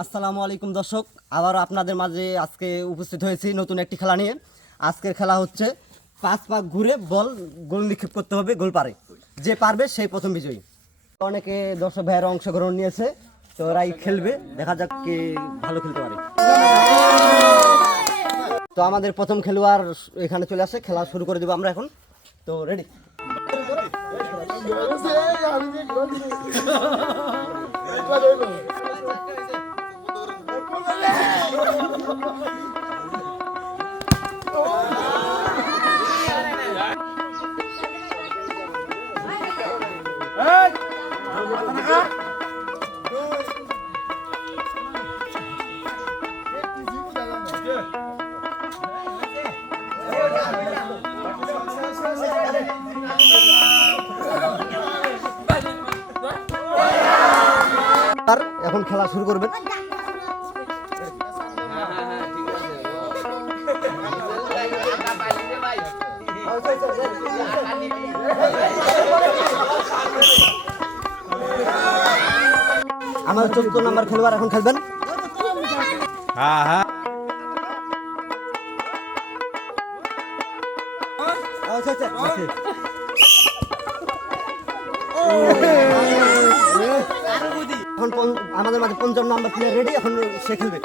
আসসালামু আলাইকুম দর্শক, আবার আপনাদের মাঝে আজকে উপস্থিত হয়েছি নতুন একটি খেলা নিয়ে। আজকের খেলা হচ্ছে 5 পাক ঘুরে গোল নিক্ষেপ করতে হবে গোল পারে, যে পারবে সেই প্রথম বিজয়ী। অনেকে দর্শক ভাইয়েরা অংশগ্রহণ নিয়েছে, তো ওরাই খেলবে, দেখা যাক কে ভালো খেলতে পারে। তো আমাদের প্রথম খেলোয়াড় এখানে চলে আসে, খেলা শুরু করে দেবো আমরা এখন। তো রেডি? এখন খেলা শুরু করবেন। আমাদের 14 নম্বর খেলোয়াড় এখন খেলবেন। এখন আমাদের মাঝে 5ম নাম্বার প্লেয়ার রেডি, এখন সে খেলবে।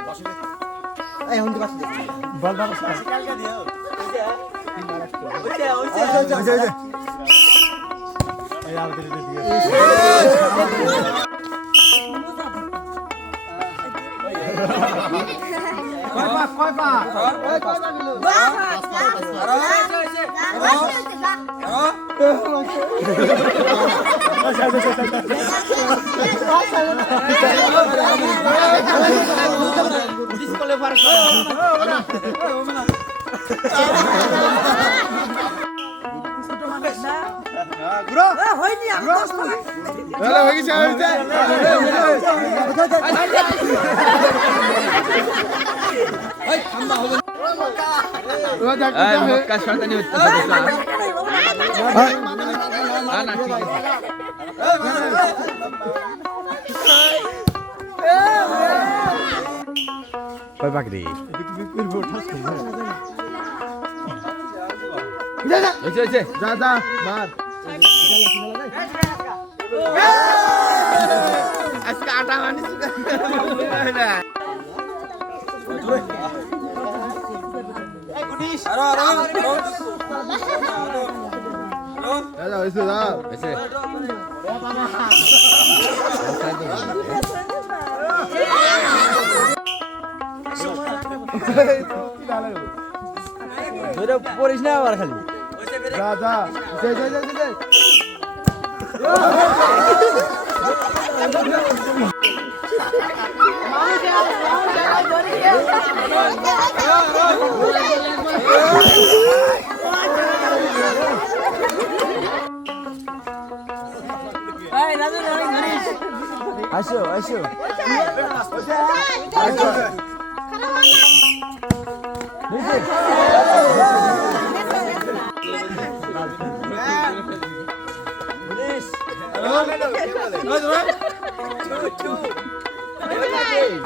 পড়িস না আবার খালি আসো আসো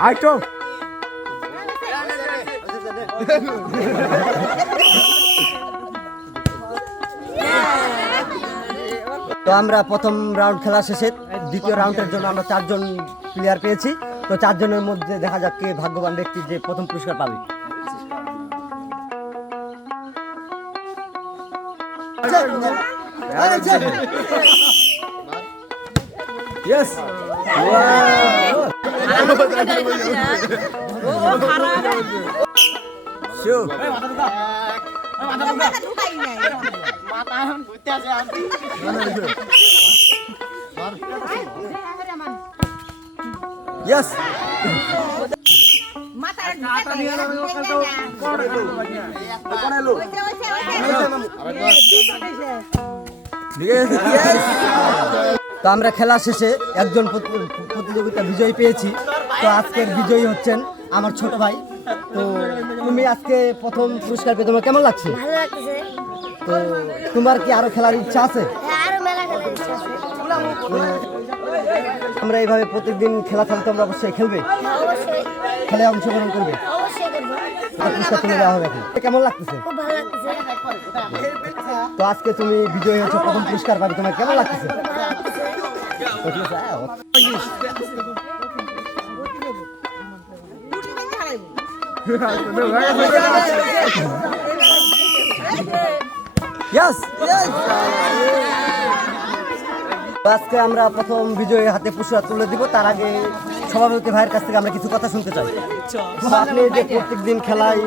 আইটো। তো আমরা প্রথম রাউন্ড খেলা শেষে দ্বিতীয় রাউন্ডের জন্য আমরা 4 জন প্লেয়ার পেয়েছি। তো 4 জনের মধ্যে দেখা যাক কে ভাগ্যবান ব্যক্তি যে প্রথম পুরস্কার পাবে। Yes. Wow. Sure. Yes. Yes. তো আমরা খেলা শেষে একজন প্রতিযোগিতা বিজয়ী পেয়েছি। তো আজকের বিজয়ী হচ্ছেন আমার ছোট ভাই। তো তুমি আজকে প্রথম পুরস্কার পেয়ে তোমার কেমন লাগছে? ভালো লাগতেছে। তো তোমার কি আরো খেলার ইচ্ছা আছে? হ্যাঁ, আরো মেলা খেলার ইচ্ছা আছে। আমরা এইভাবে প্রত্যেকদিন খেলা খেলতে তোমরা অবশ্যই খেলবে, হ্যাঁ, অবশ্যই খেলায় অংশগ্রহণ করবে, অবশ্যই করবো। পুরস্কার তুলে দেওয়া হবে এখন। কেমন লাগতেছে? খুব ভালো লাগতেছে। তো আজকে তুমি বিজয়ী হচ্ছে, প্রথম পুরস্কার পাবে, তোমার কেমন লাগতেছে? ভালো লাগতেছে। তো ঠিক আছে, Yes! আজকে আমরা প্রথম বিজয়ী হাতে পুরস্কার তুলে দিব। তার আগে সভাপতি ভাইয়ের কাছ থেকে আমরা কিছু কথা শুনতে চাই। তো আপনি যে প্রত্যেকদিন খেলায়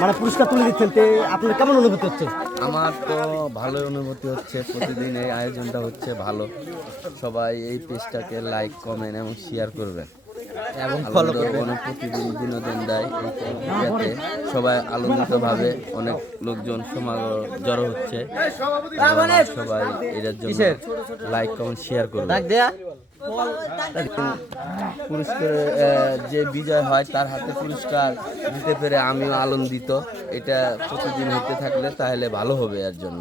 মানে পুরস্কার তুলে দিচ্ছেন, তে আপনার কেমন অনুভূতি হচ্ছে? আমার তো ভালো অনুভূতি হচ্ছে। প্রতিদিন এই আয়োজনটা হচ্ছে ভালো। সবাই এই পেজটাকে লাইক, কমেন্ট এবং শেয়ার করবে এবং ফলো করবে। প্রতিদিন বিনোদন দেয় যাতে সবাই আনন্দিতভাবে অনেক লোকজন সমাগম জড়ো হচ্ছে। সবাই এটার জন্য লাইক, কমেন্ট, শেয়ার করবে। পুরস্কার যে বিজয় হয় তার হাতে পুরস্কার দিতে পেরে আমিও আনন্দিত। এটা প্রতিদিন হতে থাকলে তাহলে ভালো হবে এর জন্য।